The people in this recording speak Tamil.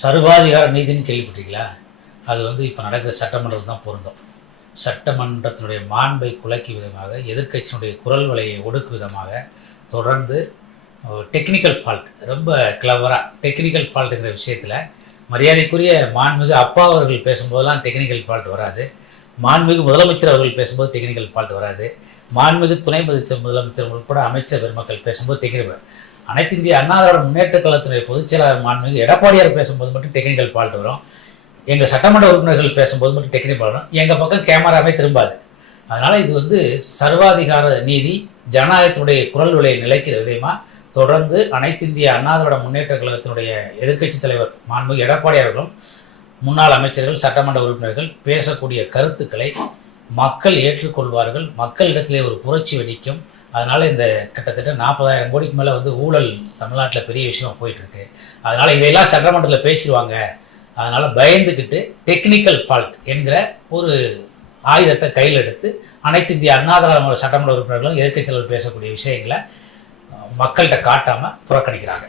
சர்வாதிகார நீதின்னு கேள்விப்பட்டீங்களா? அது இப்போ நடக்கிற சட்டமன்றத்தில் தான் பொருந்தும். சட்டமன்றத்தினுடைய மாண்பை குலைக்கும் விதமாக, எதிர்க்கட்சியினுடைய குரல் வலையை ஒடுக்கும் விதமாக தொடர்ந்து டெக்னிக்கல் ஃபால்ட், ரொம்ப கிளவராக டெக்னிக்கல் ஃபால்ட்டுங்கிற விஷயத்தில் மரியாதைக்குரிய மாண்புமிகு அப்பா அவர்கள் பேசும்போதெல்லாம் டெக்னிக்கல் ஃபால்ட் வராது, மாண்புமிகு முதலமைச்சர் அவர்கள் பேசும்போது டெக்னிக்கல் ஃபால்ட் வராது, மாண்புமிகு துணை முதலமைச்சர் உட்பட அமைச்சர் பெருமக்கள் பேசும்போது டெக்னிக்கல், அனைத்து இந்திய அண்ணா திராவிட முன்னேற்ற கழகத்தினுடைய பொதுச் செயலாளர் மாண்புமிகு எடப்பாடியார் பேசும்போது மட்டும் டெக்னிக்கல் ஃபால்ட் வரும். எங்கள் சட்டமன்ற உறுப்பினர்கள் பேசும்போது மட்டும் டெக்னிக்கல் வரும். எங்கள் பக்கம் கேமராவே திரும்பாது. அதனால் இது சர்வாதிகார நீதி, ஜனநாயகத்தினுடைய குரல் விலையை நிலைக்கிற விதமாக தொடர்ந்து அனைத்து இந்திய அண்ணா திராவிட முன்னேற்ற கழகத்தினுடைய எதிர்க்கட்சித் தலைவர் மாண்புமிகு எடப்பாடியார்களும் முன்னாள் அமைச்சர்கள், சட்டமன்ற உறுப்பினர்கள் பேசக்கூடிய கருத்துக்களை மக்கள் ஏற்றுக்கொள்வார்கள். மக்களிடத்திலே ஒரு புரட்சி வெடிக்கும். அதனால் இந்த கிட்டத்தட்ட 40,000 கோடிக்கு மேலே ஊழல் தமிழ்நாட்டில் பெரிய விஷயமா போயிட்டுருக்கு. அதனால் இதையெல்லாம் சட்டமன்றத்தில் பேசிடுவாங்க. அதனால் பயந்துக்கிட்டு டெக்னிக்கல் ஃபால்ட் என்கிற ஒரு ஆயுதத்தை கையில் எடுத்து அனைத்து இந்திய அண்ணா திராவிட சட்டமன்ற உறுப்பினர்களும் எதிர்க்கட்சிகள் பேசக்கூடிய விஷயங்களை மக்கள்கிட்ட காட்டாமல் புறக்கணிக்கிறாங்க.